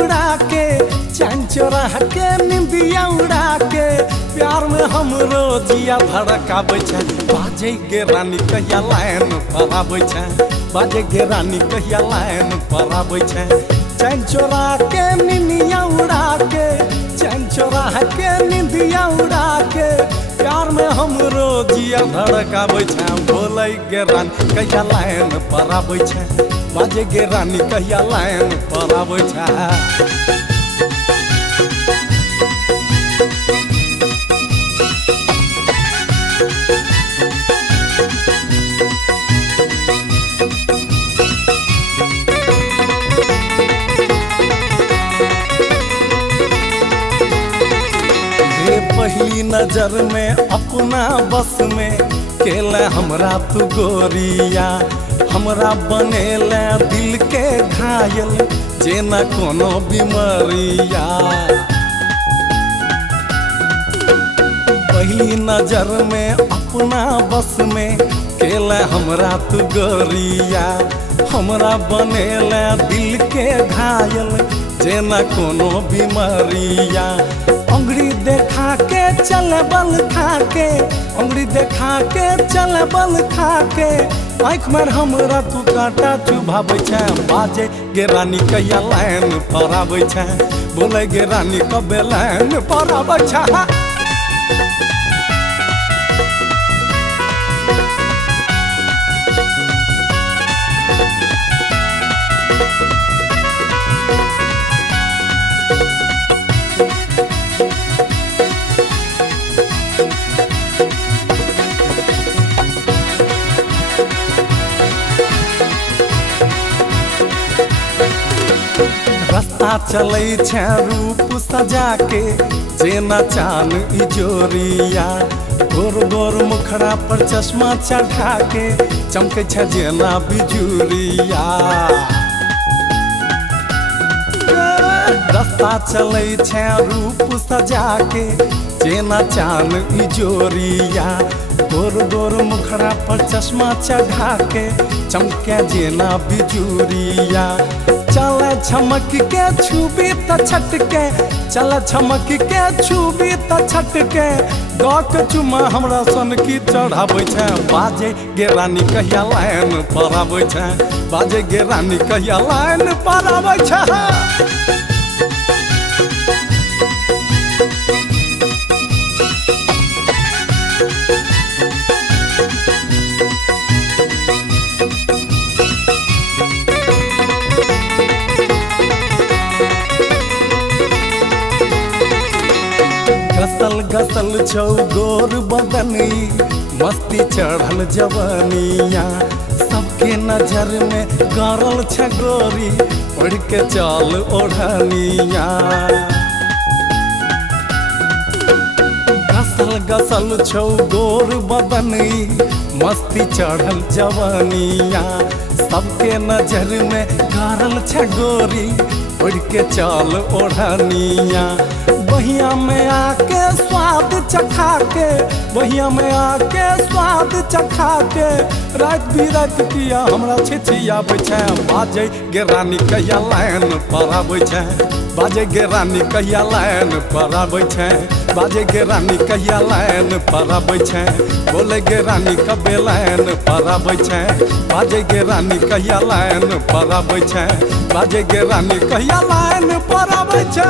उड़ा के, चैन चोरा के निंदिया उड़ा के, प्यार में हमरो जिया धड़काबै छै। बाजे गे रानी कहिया लाइन पर आबै छै, बाजे गे रानी कहिया लाइन पर आबै छै। चैन चोरा के निंदिया उड़ा के, चैन चोरा के निंदिया उड़ा के, प्यार में हमरो जिया धड़काबै छै। बोलै गे रानी कहिया लाइन पर आबै छै, बाजे गे रानी कहिया लाइन पर आबै छै। पहली नजर में अपना बस में केला हमरा तू गोरिया, हमरा बनेला दिल के घायल जेना कोनो बीमारिया। पहली नजर में अपना बस में केला हमरा तू गोरिया, हमरा बनेला दिल के घायल जेना कोनो बीमारिया। अंगड़ी देखा के चल बल खा के, अंगड़ी देखा के चल बल खा के, आँख में हमरा तू कांटा चुभाबै छै। बाजे गे रानी कहिया लाइन पर आबै छै, बोले गे रानी कबे लाइन पर आबै छै। रास्ता चलै छै रूप सजा के जेना चान इजोरिया, गोर गोर मुखड़ा पर चश्मा चढ़ा के चमकै छै जेना बिजुरिया। रास्ता चलै छै रूप सजा के जेना चान इजोरिया, गोर गोर मुखड़ा पर चश्मा चढ़ा के चमकै जेना बिजुरिया। चल छमक के छुबी त छटके, चल छमक के छुबी त छटके, गक चुमा हमरा सन की चढ़ाबै छै। बाजे गे रानी कहिया लाइन पर आबै छै, बाजे गे रानी कहिया लाइन पर आबै छै। गसल गसल छौ गोर बदनी, मस्ती चढ़ल जवानिया, सबके नजर में गरल छ गोरी, पढ़ के चल ओढ़निया। गसल गसल छौ गोर बदनी, मस्ती चढ़ल जवानिया, सबके नजर में गरल छ गोरी, पढ़ के चल ओढ़निया। बहिया में आके स्वाद चखा के, बहिया में आके स्वाद चखा के, रात बिरात किया हमरा छिछियाबै छै। बाजे गे रानी कहिया लाइन पर आबै छै, बाजे गे रानी कहिया लाइन पर आबै छै, बाजे गे रानी कहिया लाइन पर आबै छै, बोले गे रानी कबे लाइन पर आबै छै। बाजे गे रानी कहिया लाइन पर आबै छै, बाजे गे रानी कहिया लाइन पर आबै छै।